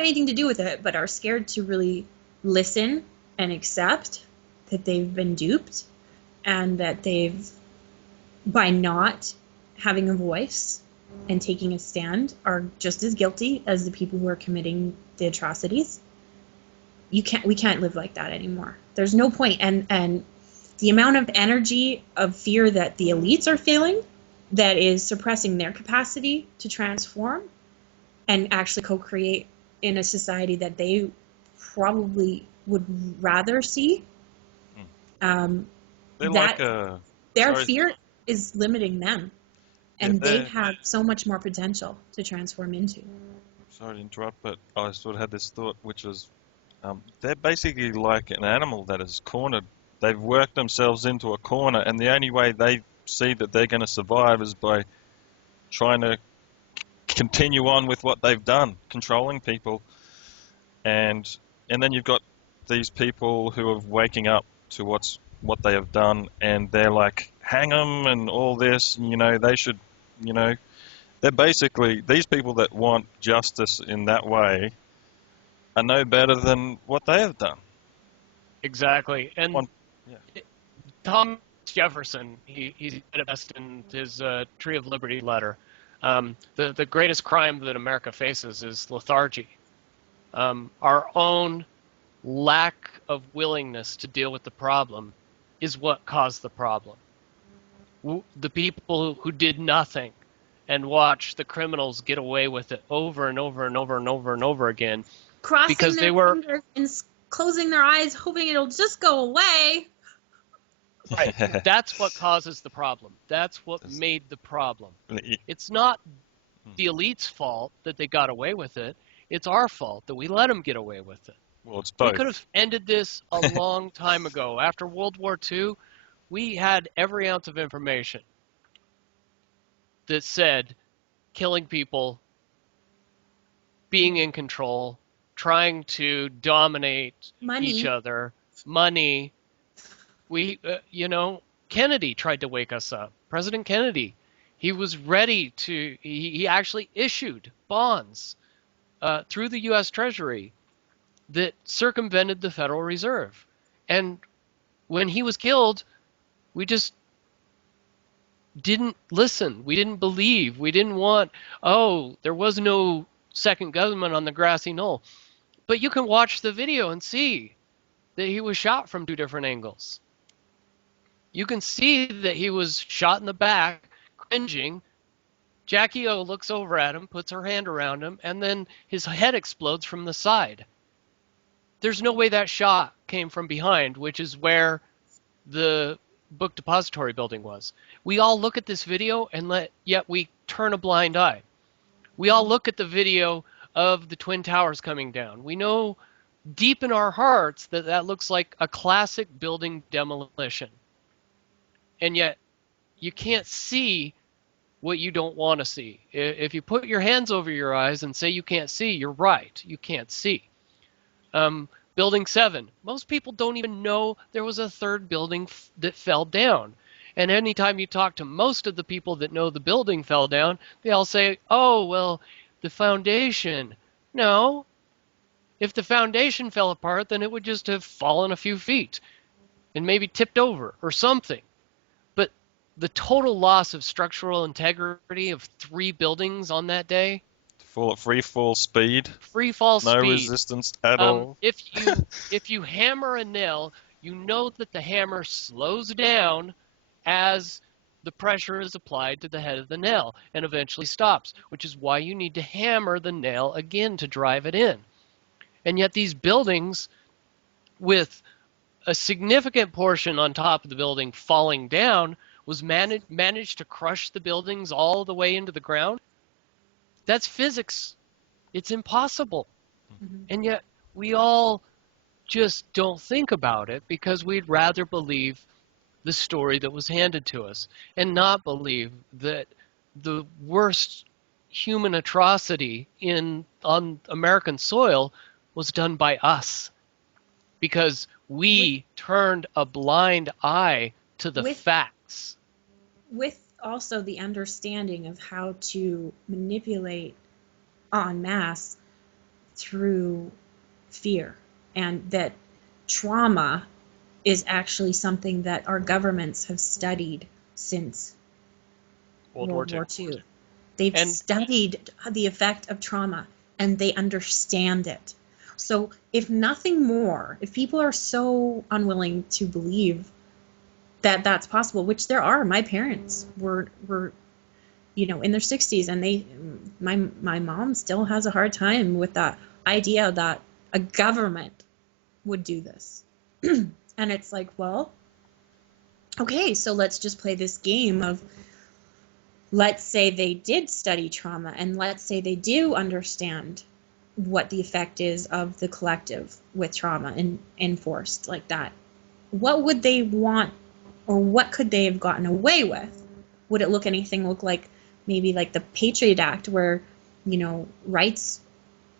have anything to do with it, but are scared to really listen and accept that they've been duped, and that they've, by not having a voice and taking a stand, are just as guilty as the people who are committing the atrocities. We can't live like that anymore. There's no point. And the amount of energy of fear that the elites are feeling, that is suppressing their capacity to transform and actually co-create in a society that they probably would rather see. Their fear is limiting them, and they have so much more potential to transform into. Sorry to interrupt, but I sort of had this thought, which was, they're basically like an animal that is cornered. They've worked themselves into a corner, and the only way they see that they're going to survive is by trying to continue on with what they've done, controlling people. And then you've got these people who are waking up to what they have done, and they're like, hang them and all this, and, they should, they're basically, these people that want justice in that way are no better than what they have done. Exactly. And Thomas Jefferson, he said it best in his Tree of Liberty letter. The greatest crime that America faces is lethargy. Our own lack of willingness to deal with the problem is what caused the problem. The people who did nothing and watched the criminals get away with it over and over and over and over and over again, crossing because their fingers and closing their eyes, hoping it'll just go away. Right. That's what causes the problem. That's what made the problem. It's not the elite's fault that they got away with it. It's our fault that we let them get away with it. Well, it's both. We could have ended this a long time ago. After World War II, we had every ounce of information that said killing people, being in control, trying to dominate each other, money. Kennedy tried to wake us up. President Kennedy, he was ready to, he actually issued bonds through the U.S. Treasury that circumvented the Federal Reserve. And when he was killed, we just didn't listen. We didn't believe. We didn't want, there was no second government on the grassy knoll. But you can watch the video and see that he was shot from 2 different angles. You can see that he was shot in the back, cringing. Jackie O looks over at him, puts her hand around him, and then his head explodes from the side. There's no way that shot came from behind, which is where the book depository building was. We all look at this video, and yet we turn a blind eye. We all look at the video of the Twin Towers coming down. We know deep in our hearts that that looks like a classic building demolition. And yet you can't see what you don't want to see. If you put your hands over your eyes and say you can't see, you're right. You can't see. Building 7. Most people don't even know there was a 3rd building that fell down. And anytime you talk to most of the people that know the building fell down, they all say, oh, well, the foundation. No. If the foundation fell apart, then it would just have fallen a few feet and maybe tipped over or something. But the total loss of structural integrity of 3 buildings on that day. Free fall speed. Free fall speed. No resistance at all. If you hammer a nail, you know that the hammer slows down as the pressure is applied to the head of the nail and eventually stops, which is why you need to hammer the nail again to drive it in. And yet these buildings, with a significant portion on top of the building falling down, was managed to crush the buildings all the way into the ground. That's physics. It's impossible. Mm-hmm. And yet we all just don't think about it because we'd rather believe the story that was handed to us and not believe that the worst human atrocity on American soil was done by us because we turned a blind eye to the facts. With also the understanding of how to manipulate en masse through fear, and that trauma is actually something that our governments have studied since World War II. They've studied the effect of trauma, and they understand it. So if nothing more, if people are so unwilling to believe that that's possible, which there are, my parents were in their 60s, and my mom still has a hard time with that idea that a government would do this. And it's like, well, okay, so let's just play this game of, let's say they did study trauma, and let's say they do understand what the effect is of the collective with trauma and enforced like that. What would they want, or what could they have gotten away with? Would it look like maybe like the Patriot Act, where, rights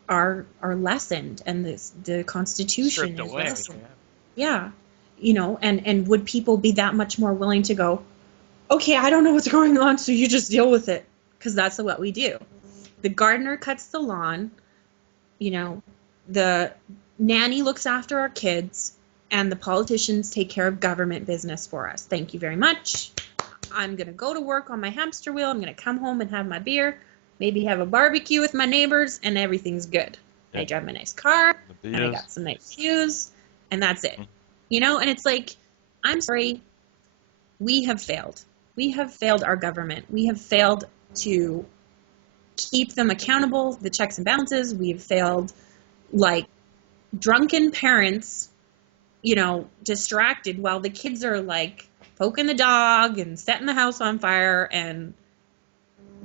are lessened and the Constitution is lessened? Yeah. And would people be that much more willing to go, okay, I don't know what's going on, so you just deal with it? Because that's what we do. The gardener cuts the lawn, the nanny looks after our kids, and the politicians take care of government business for us. Thank you very much. I'm going to go to work on my hamster wheel. I'm going to come home and have my beer, maybe have a barbecue with my neighbors, and everything's good. Yeah. I drive my nice car, and I got some nice shoes, and that's it. And it's like, I'm sorry, we have failed. We have failed our government. We have failed to keep them accountable, the checks and balances. We have failed, like drunken parents, distracted while the kids are like poking the dog and setting the house on fire and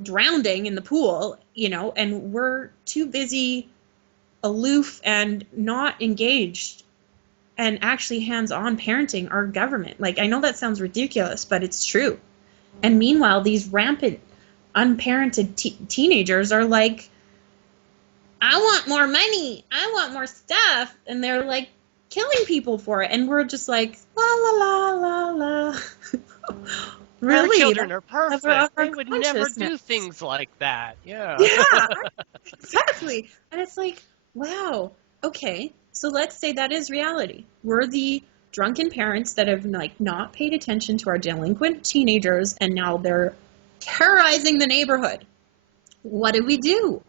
drowning in the pool, and we're too busy, aloof, and not engaged and actually hands-on parenting our government. Like, I know that sounds ridiculous, but it's true. And meanwhile, these rampant, unparented teenagers are like, I want more money. I want more stuff. And they're like killing people for it. And we're just like, la, la, la, la, la. Really? Our children are perfect. They would never do things like that. Yeah. Yeah, exactly. And it's like, wow, okay. So let's say that is reality. We're the drunken parents that have not paid attention to our delinquent teenagers, and now they're terrorizing the neighborhood. What do we do?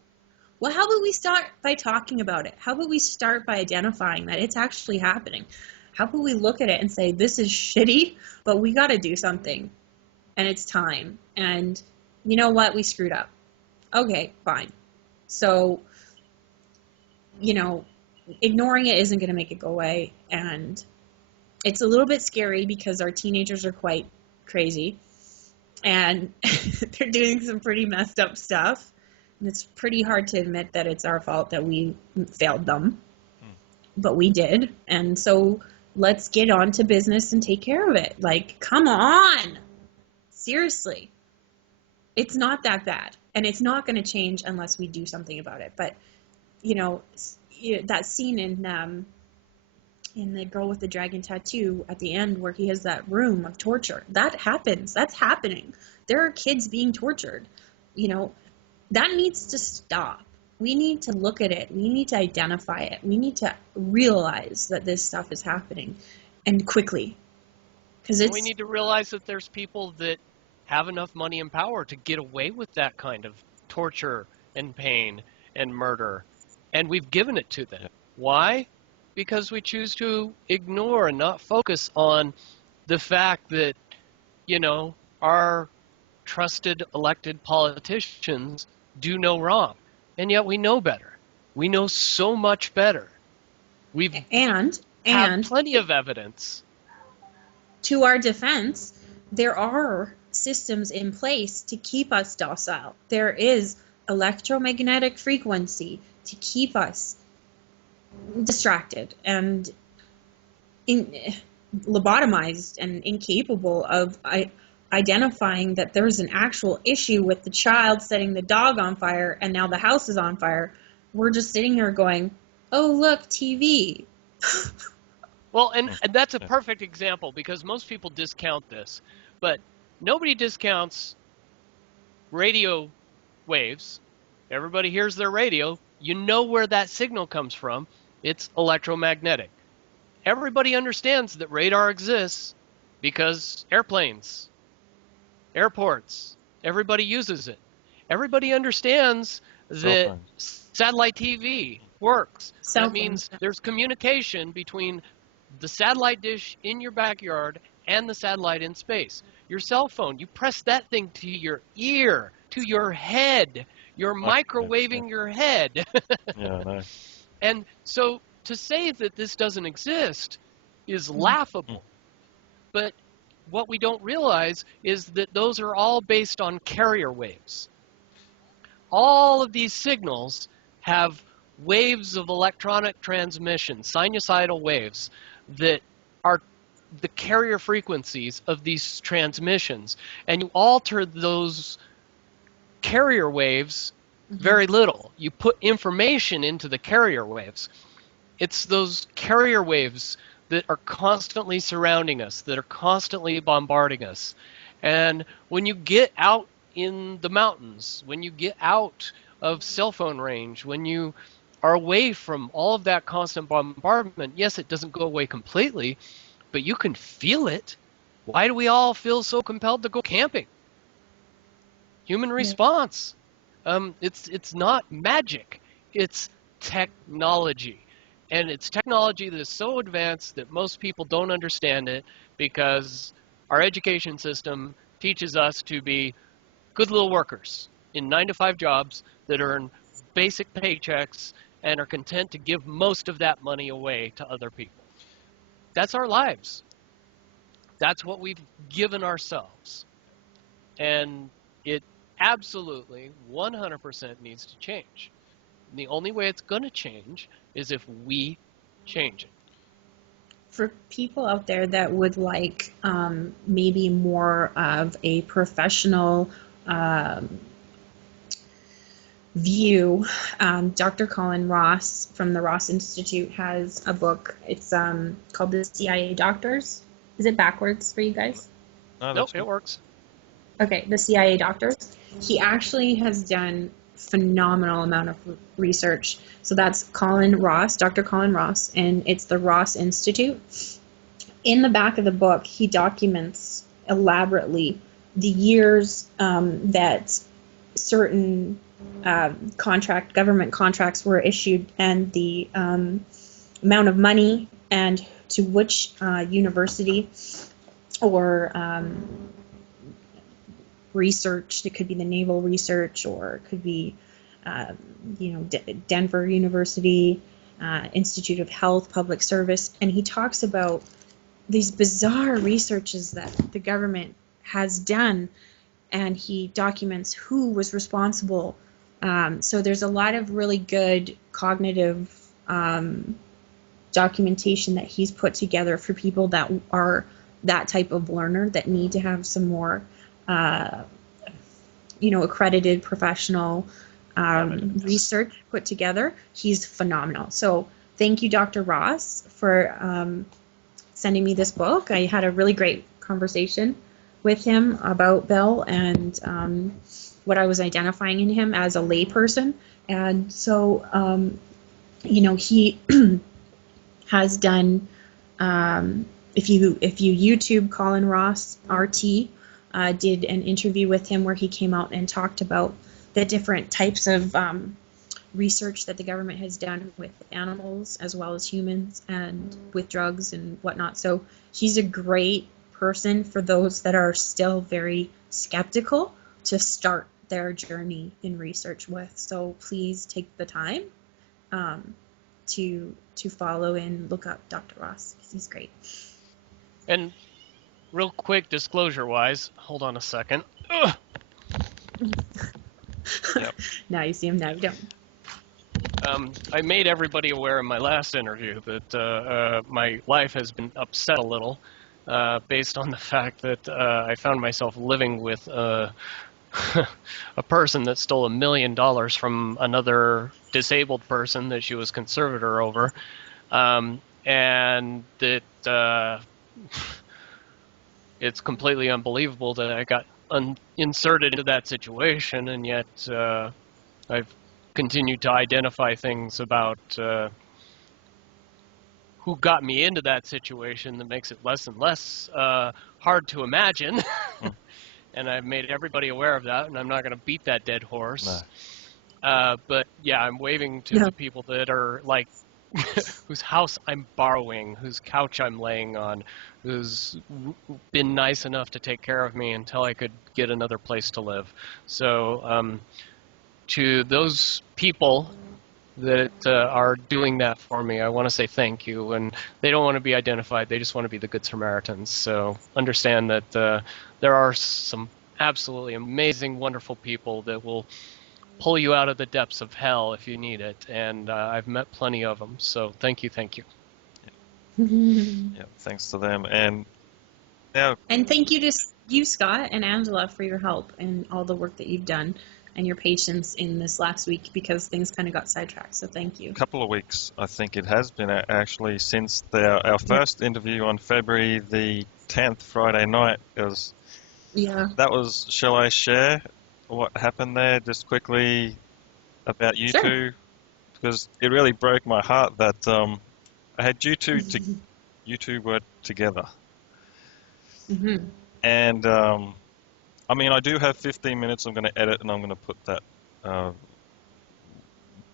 Well, how about we start by talking about it? How about we start by identifying that it's actually happening? How about we look at it and say, this is shitty, but we got to do something, and it's time. And you know what? We screwed up. Okay, fine. So, ignoring it isn't going to make it go away, and it's a little bit scary because our teenagers are quite crazy, and they're doing some pretty messed up stuff, and it's pretty hard to admit that it's our fault that we failed them, but we did. And so let's get on to business and take care of it. Like, come on, seriously, it's not that bad, and it's not going to change unless we do something about it. But that scene in The Girl with the Dragon Tattoo at the end, where he has that room of torture, that happens. That's happening. There are kids being tortured. That needs to stop. We need to look at it. We need to identify it. We need to realize that this stuff is happening, and quickly. We need to realize that there's people that have enough money and power to get away with that kind of torture and pain and murder, and we've given it to them. Why? Because we choose to ignore and not focus on the fact that, our trusted elected politicians do no wrong. And yet we know better. We know so much better. We've and plenty of evidence. To our defense, there are systems in place to keep us docile. There is electromagnetic frequency to keep us distracted and lobotomized and incapable of identifying that there's an actual issue with the child setting the dog on fire, and now the house is on fire. We're just sitting here going, oh, look, TV. Well, and that's a perfect example, because most people discount this, but nobody discounts radio waves. Everybody hears their radio. You know where that signal comes from. It's electromagnetic. Everybody understands that radar exists because airplanes, airports, everybody uses it. Everybody understands Cell that phones. satellite TV works. Cell That phones. means there's communication between the satellite dish in your backyard and the satellite in space. Your cell phone, you press that thing to your ear, to your head. You're Microwaves, microwaving your head. yeah, I know. And so to say that this doesn't exist is Mm. laughable. But what we don't realize is that those are all based on carrier waves. All of these signals have waves of electronic transmission, sinusoidal waves, that are the carrier frequencies of these transmissions. And you alter those carrier waves very little. You put information into the carrier waves. It's those carrier waves that are constantly surrounding us, that are constantly bombarding us. And when you get out in the mountains, when you get out of cell phone range, when you are away from all of that constant bombardment, yes, it doesn't go away completely, but you can feel it. Why do we all feel so compelled to go camping? Human Yeah. response. It's not magic. It's technology. And it's technology that is so advanced that most people don't understand it because our education system teaches us to be good little workers in 9-to-5 jobs that earn basic paychecks and are content to give most of that money away to other people. That's our lives. That's what we've given ourselves. And it absolutely 100% needs to change. And the only way it's going to change is if we change it. For people out there that would like maybe more of a professional view, Dr. Colin Ross from the Ross Institute has a book. It's called The CIA Doctors. Is it backwards for you guys? No, Nope, that's it good. works. Okay, The CIA Doctors. He actually has done phenomenal amount of research. So that's Colin Ross, Dr. Colin Ross, and it's the Ross Institute. In the back of the book, he documents elaborately the years that certain government contracts were issued and the amount of money and to which university or research. It could be the naval research, or it could be, Denver University, Institute of Health, Public Service, and he talks about these bizarre researches that the government has done, and he documents who was responsible. So there's a lot of really good cognitive documentation that he's put together for people that are that type of learner that need to have some more accredited professional research put together. He's phenomenal. So thank you, Dr. Ross, for sending me this book. I had a really great conversation with him about Bill and what I was identifying in him as a layperson. And so, he has done, if you YouTube Colin Ross RT, did an interview with him where he came out and talked about the different types of research that the government has done with animals as well as humans and with drugs and whatnot. So he's a great person for those that are still very skeptical to start their journey in research with. So please take the time to follow and look up Dr. Ross, because he's great. And real quick, disclosure-wise, hold on a second. Ugh. Yep. Now you see him, now you don't. I made everybody aware in my last interview that my life has been upset a little based on the fact that I found myself living with a person that stole $1 million from another disabled person that she was conservator over, and that it's completely unbelievable that I got inserted into that situation, and yet I've continue to identify things about who got me into that situation that makes it less and less hard to imagine. And I've made everybody aware of that, and I'm not going to beat that dead horse. No. But yeah, I'm waving to Yeah. the people that are like, whose house I'm borrowing, whose couch I'm laying on, who's been nice enough to take care of me until I could get another place to live. So to those people that are doing that for me, I want to say thank you. And they don't want to be identified. They just want to be the Good Samaritans. So understand that there are some absolutely amazing, wonderful people that will pull you out of the depths of hell if you need it. And I've met plenty of them. So thank you, thank you. Yeah, thanks to them. And now, And thank you to you, Scott and Angela, for your help and all the work that you've done and your patience in this last week, because things kind of got sidetracked. So thank you. a couple of weeks, I think it has been actually, since our first interview on February the 10th, Friday night. That was, shall I share what happened there just quickly about you Sure. two? Because it really broke my heart that I had you two were together. Mm-hmm. And I mean, I do have 15 minutes. I'm going to edit and I'm going to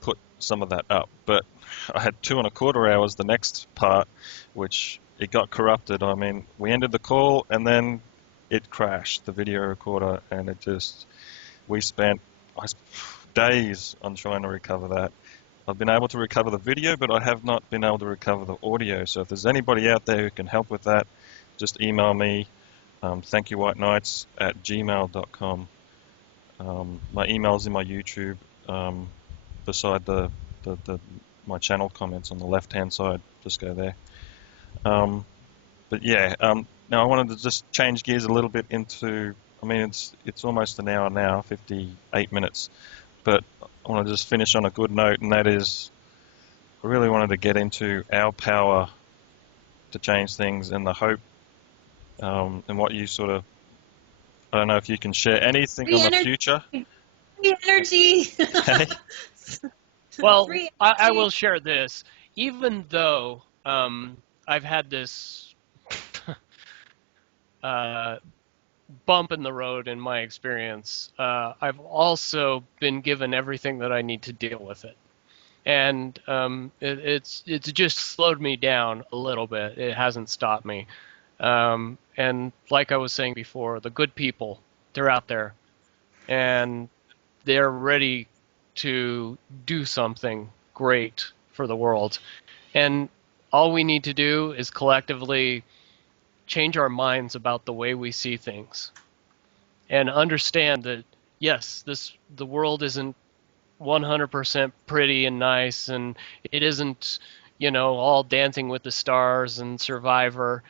put some of that up. But I had 2.25 hours the next part, which it got corrupted. I mean, we ended the call and then it crashed, the video recorder, and we spent days on trying to recover that. I've been able to recover the video, but I have not been able to recover the audio. So if there's anybody out there who can help with that, just email me, ThankYouWhiteKnights@gmail.com. My email's in my YouTube, beside my channel comments on the left-hand side. Just go there. But yeah, now I wanted to just change gears a little bit into, I mean, it's almost an hour now, 58 minutes, but I want to just finish on a good note, and that is, I really wanted to get into our power to change things and the hope, and what you sort of, I don't know if you can share anything on the future. Free energy. Okay. Well, Free I energy. will share this. Even though I've had this bump in the road in my experience, I've also been given everything that I need to deal with it. And it's just slowed me down a little bit. It hasn't stopped me. And like I was saying before, the good people, they're out there, and they're ready to do something great for the world. And all we need to do is collectively change our minds about the way we see things and understand that, yes, the world isn't 100% pretty and nice, and it isn't, all Dancing with the Stars and Survivor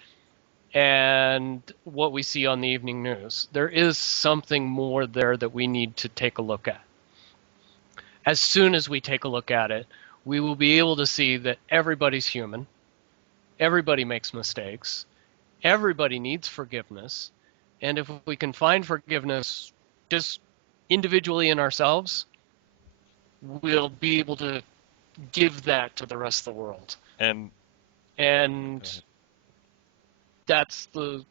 and what we see on the evening news. There is something more there that we need to take a look at. As soon as we take a look at it, we will be able to see that everybody's human, everybody makes mistakes, everybody needs forgiveness, and if we can find forgiveness just individually in ourselves, we'll be able to give that to the rest of the world. And that's the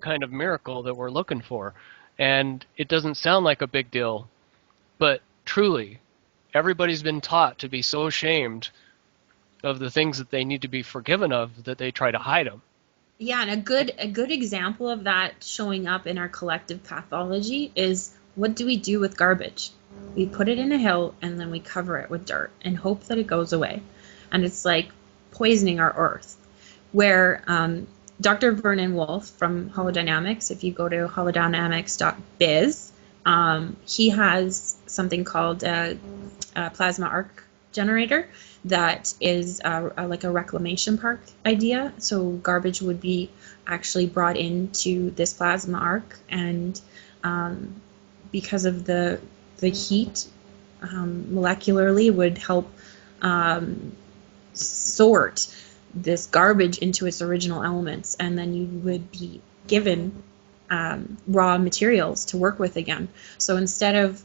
kind of miracle that we're looking for. And it doesn't sound like a big deal, but truly, everybody's been taught to be so ashamed of the things that they need to be forgiven of that they try to hide them. Yeah, and a good example of that showing up in our collective pathology is, what do we do with garbage? We put it in a hill and then we cover it with dirt and hope that it goes away. And it's like poisoning our earth. Where Dr. Vernon Wolf from Holodynamics, if you go to holodynamics.biz, he has something called a plasma arc generator that is like a reclamation park idea. So garbage would be actually brought into this plasma arc, and because of the heat, molecularly would help sort this garbage into its original elements, and then you would be given raw materials to work with again. So instead of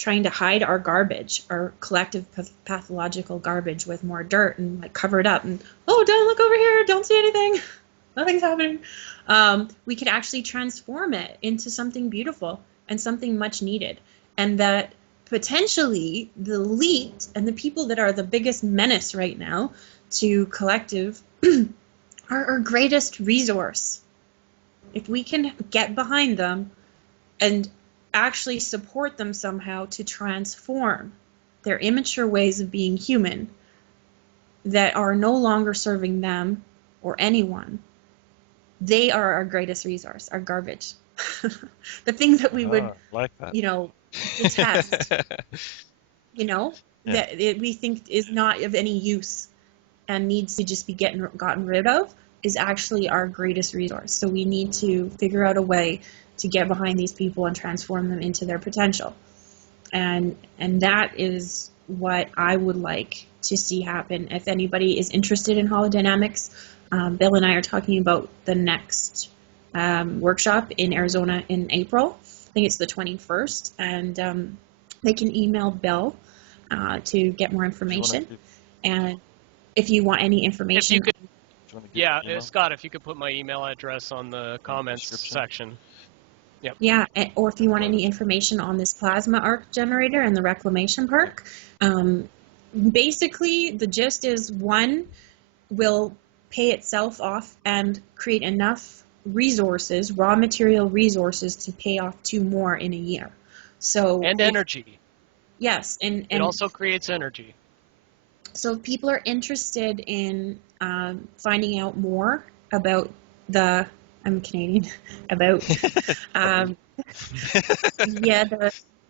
trying to hide our garbage, our collective pathological garbage, with more dirt and like cover it up and, oh, don't look over here, don't see anything, nothing's happening. We could actually transform it into something beautiful and something much needed. And that potentially the elite and the people that are the biggest menace right now to collective are our greatest resource. If we can get behind them and actually support them somehow to transform their immature ways of being human that are no longer serving them or anyone, they are our greatest resource, our garbage. The things that we would, like that. detest, Yeah. that we think is not of any use and needs to just be gotten rid of, is actually our greatest resource. So we need to figure out a way to get behind these people and transform them into their potential. And that is what I would like to see happen. If anybody is interested in holodynamics, Bill and I are talking about the next workshop in Arizona in April. I think it's the 21st, and they can email Bill to get more information. And if you want any information, Scott, if you could put my email address on the comments section. Yep. Yeah, or if you want any information on this plasma arc generator and the reclamation park, basically the gist is one will pay itself off and create enough resources, raw material resources, to pay off 2 more in a year. So energy. Yes, and it also creates energy. So if people are interested in finding out more about I'm Canadian, about the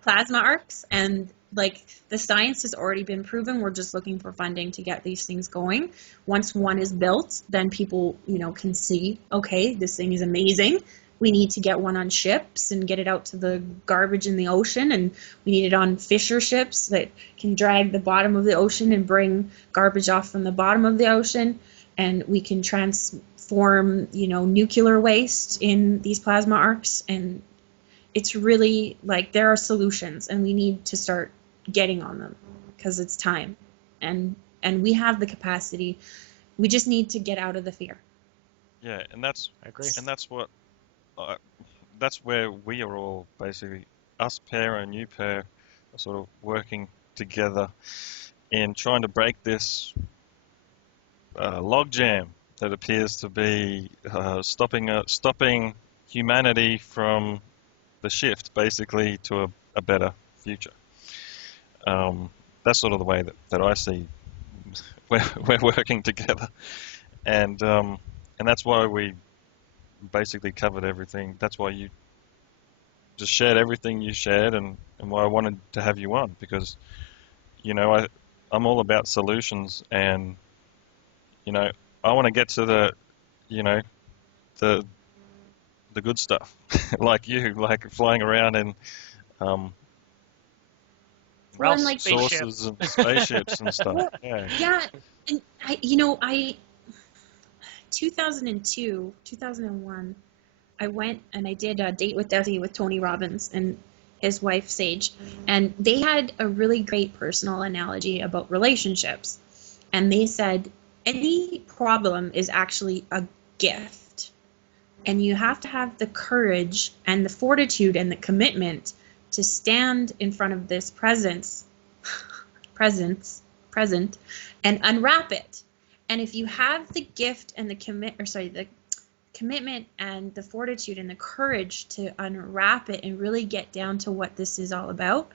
plasma arcs, and like the science has already been proven. We're just looking for funding to get these things going. Once one is built, then people, can see, okay, this thing is amazing. We need to get one on ships and get it out to the garbage in the ocean, and we need it on fisher ships that can drag the bottom of the ocean and bring garbage off from the bottom of the ocean, and we can transform, nuclear waste in these plasma arcs. And it's really like there are solutions, and we need to start getting on them because it's time, and we have the capacity. We just need to get out of the fear. Yeah, and I agree. And that's what. That's where we are all basically, us pair and you pair, are sort of working together in trying to break this logjam that appears to be stopping humanity from the shift, basically, to a better future. That's sort of the way that I see we're working together, and that's why we basically covered everything. That's why you just shared everything you shared, and why I wanted to have you on, because I'm all about solutions, and I want to get to the the good stuff, like flying around in sources and spaceships and stuff. Yeah, and I 2002, 2001, I went and I did a Date with Desi with Tony Robbins and his wife Sage, and they had a really great personal analogy about relationships. And they said any problem is actually a gift, and you have to have the courage and the fortitude and the commitment to stand in front of this present and unwrap it. And if you have the gift and the commitment and the fortitude and the courage to unwrap it and really get down to what this is all about,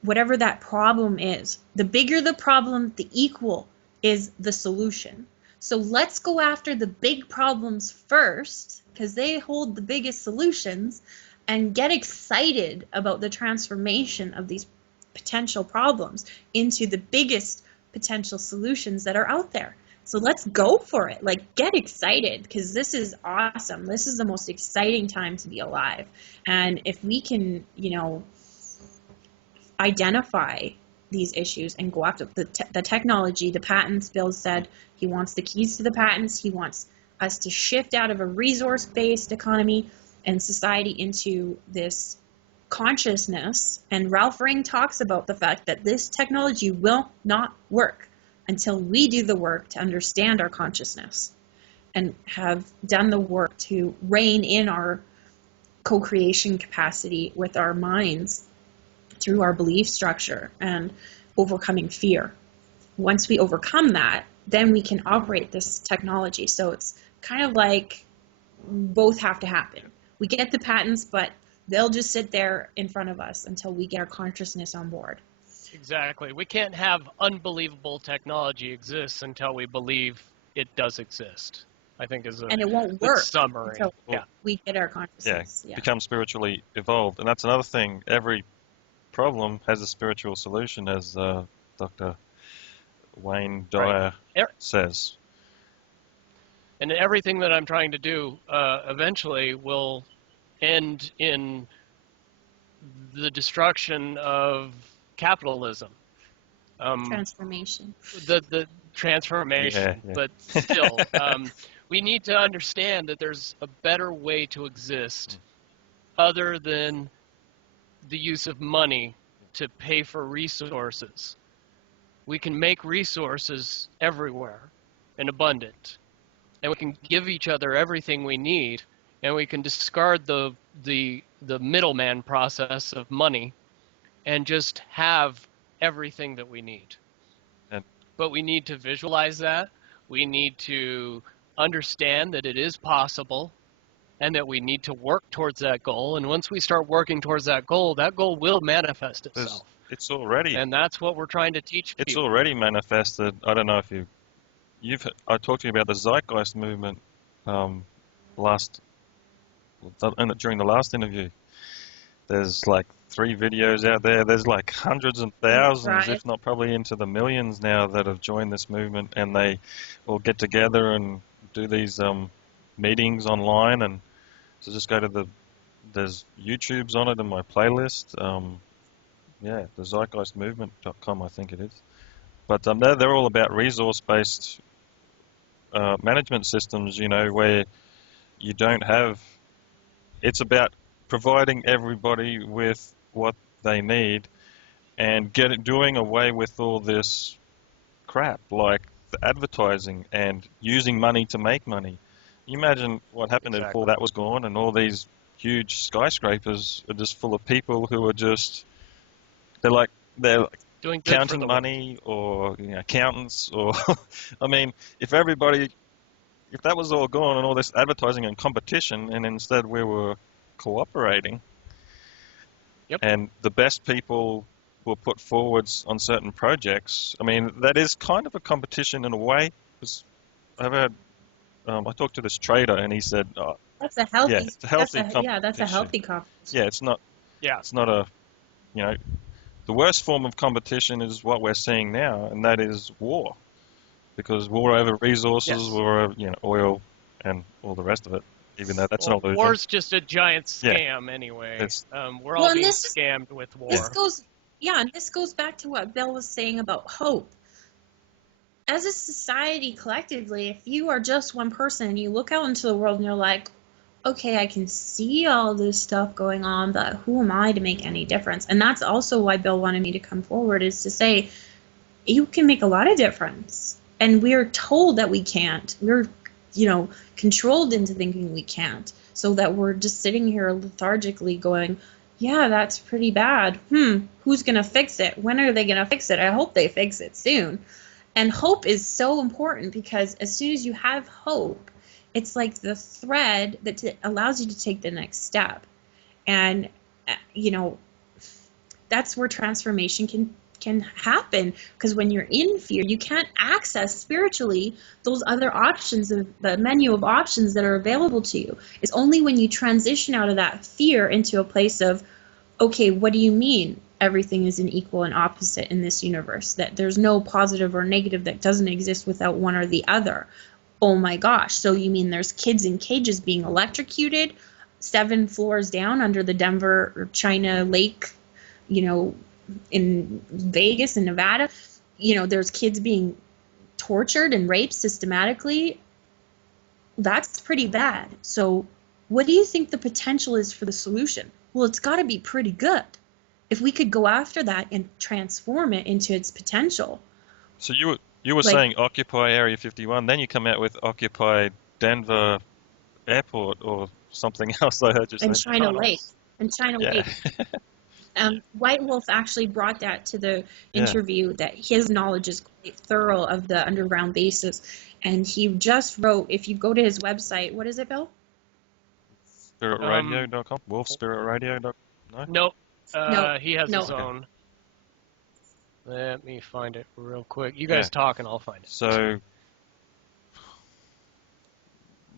whatever that problem is, the bigger the problem, the equal is the solution. So let's go after the big problems first, because they hold the biggest solutions, and get excited about the transformation of these potential problems into the biggest potential solutions that are out there. So let's go for it. Like, get excited, because this is awesome. This is the most exciting time to be alive. And if we can, identify these issues and go after the technology, the patents, Bill said he wants the keys to the patents. He wants us to shift out of a resource-based economy and society into this consciousness, and Ralph Ring talks about the fact that this technology will not work until we do the work to understand our consciousness and have done the work to rein in our co-creation capacity with our minds through our belief structure and overcoming fear. Once we overcome that, then we can operate this technology. So it's kind of like both have to happen. We get the patents, but they'll just sit there in front of us until we get our consciousness on board. Exactly. We can't have unbelievable technology exist until we believe it does exist, I think is a And it won't good work summary. until Yeah. we get our consciousness. Yeah. become spiritually evolved. And that's another thing. Every problem has a spiritual solution, as Dr. Wayne Dyer says. And everything that I'm trying to do eventually will end in the destruction of capitalism. Transformation. The transformation, Yeah. but still, we need to understand that there's a better way to exist other than the use of money to pay for resources. We can make resources everywhere and abundant, and we can give each other everything we need, and we can discard the middleman process of money and just have everything that we need. But we need to visualize that. We need to understand that it is possible and that we need to work towards that goal. And once we start working towards that goal will manifest itself. It's already. And that's what we're trying to teach people. It's already manifested. I don't know if I talked to you about the Zeitgeist movement during the last interview. There's like 3 videos out there. There's like hundreds and thousands, if not probably into the millions now, that have joined this movement, and they all get together and do these meetings online. And so just go to there's YouTubes on it in my playlist. The zeitgeistmovement.com, I think it is. But they're all about resource-based management systems, where you don't have. It's about providing everybody with what they need and doing away with all this crap like the advertising and using money to make money. You imagine what happened if all that was gone and all these huge skyscrapers are just full of people who are just they're doing counting money or accountants or I mean, if that was all gone and all this advertising and competition, and instead we were cooperating, and the best people were put forwards on certain projects. I mean, that is kind of a competition in a way. Because I've had, I talked to this trader, and he said, "That's a healthy, it's a healthy competition. that's a healthy competition." Yeah, it's not a, the worst form of competition is what we're seeing now, and that is war, because war over resources, war over oil, and all the rest of it. Even though that's an illusion. War's just a giant scam anyway. We're all being scammed with war. This goes back to what Bill was saying about hope. As a society collectively, if you are just one person and you look out into the world and you're like, okay, I can see all this stuff going on, but who am I to make any difference? And that's also why Bill wanted me to come forward, is to say, you can make a lot of difference. And we're told that we can't. We're controlled into thinking we can't, so that we're just sitting here lethargically going, yeah, that's pretty bad. Who's going to fix it? When are they going to fix it? I hope they fix it soon. And hope is so important, because as soon as you have hope, it's like the thread that allows you to take the next step. And, that's where transformation can happen, because when you're in fear, you can't access spiritually those other options, of the menu of options that are available to you. It's only when you transition out of that fear into a place of, okay, what do you mean everything is an equal and opposite in this universe, that there's no positive or negative, that doesn't exist without one or the other? Oh my gosh, so you mean there's kids in cages being electrocuted 7 floors down under the Denver or China Lake, in Vegas and Nevada, there's kids being tortured and raped systematically. That's pretty bad. So what do you think the potential is for the solution? Well, it's got to be pretty good if we could go after that and transform it into its potential. So you were Like, saying occupy Area 51, then you come out with occupy Denver Airport or something else. I heard you and say. China Lake. Tunnels. And China Yeah, Lake. White Wolf actually brought that to the yeah. interview, that his knowledge is quite thorough of the underground bases. And he just wrote, if you go to his website, what is it, Bill? SpiritRadio.com, WolfSpiritRadio.com. No? Nope. No, He has no. his own. Let me find it real quick. You Yeah. guys talk and I'll find it. So,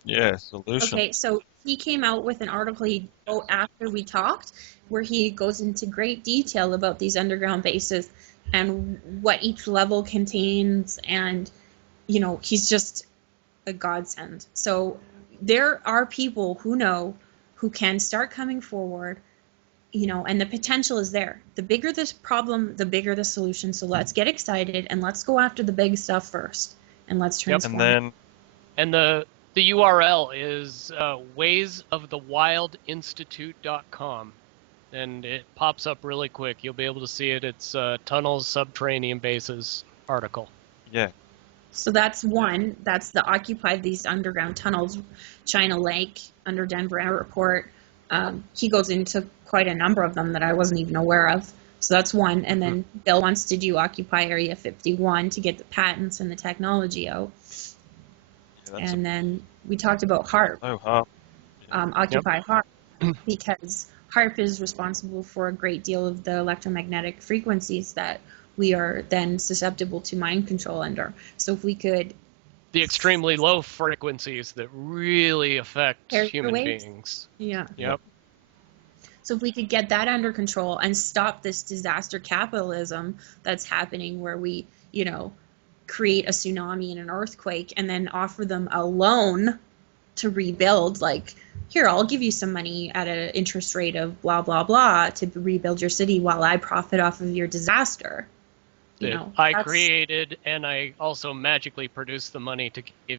yeah, solution. Okay, so he came out with an article he wrote after we talked, where he goes into great detail about these underground bases and what each level contains, and he's just a godsend. So there are people who can start coming forward, and the potential is there. The bigger this problem, the bigger the solution. So let's get excited and let's go after the big stuff first, and let's transform. And then, And the URL is waysofthewildinstitute.com. And it pops up really quick. You'll be able to see it. It's Tunnels, Subterranean Bases article. yeah, So that's one. That's the occupy these underground tunnels, China Lake, under Denver Airport. He goes into quite a number of them that I wasn't even aware of. So that's one. And then Bill wants to do Occupy Area 51 to get the patents and the technology out. that's And then we talked about HARP, Occupy HARP, because HARP is responsible for a great deal of the electromagnetic frequencies that we are then susceptible to mind control under. So if we could... The extremely low frequencies that really affect Carrier human waves? beings. Yeah. Yep. So if we could get that under control and stop this disaster capitalism that's happening, where we, create a tsunami and an earthquake and then offer them a loan to rebuild, like, here, I'll give you some money at an interest rate of blah, blah, blah to rebuild your city while I profit off of your disaster. I created, and I also magically produced the money to give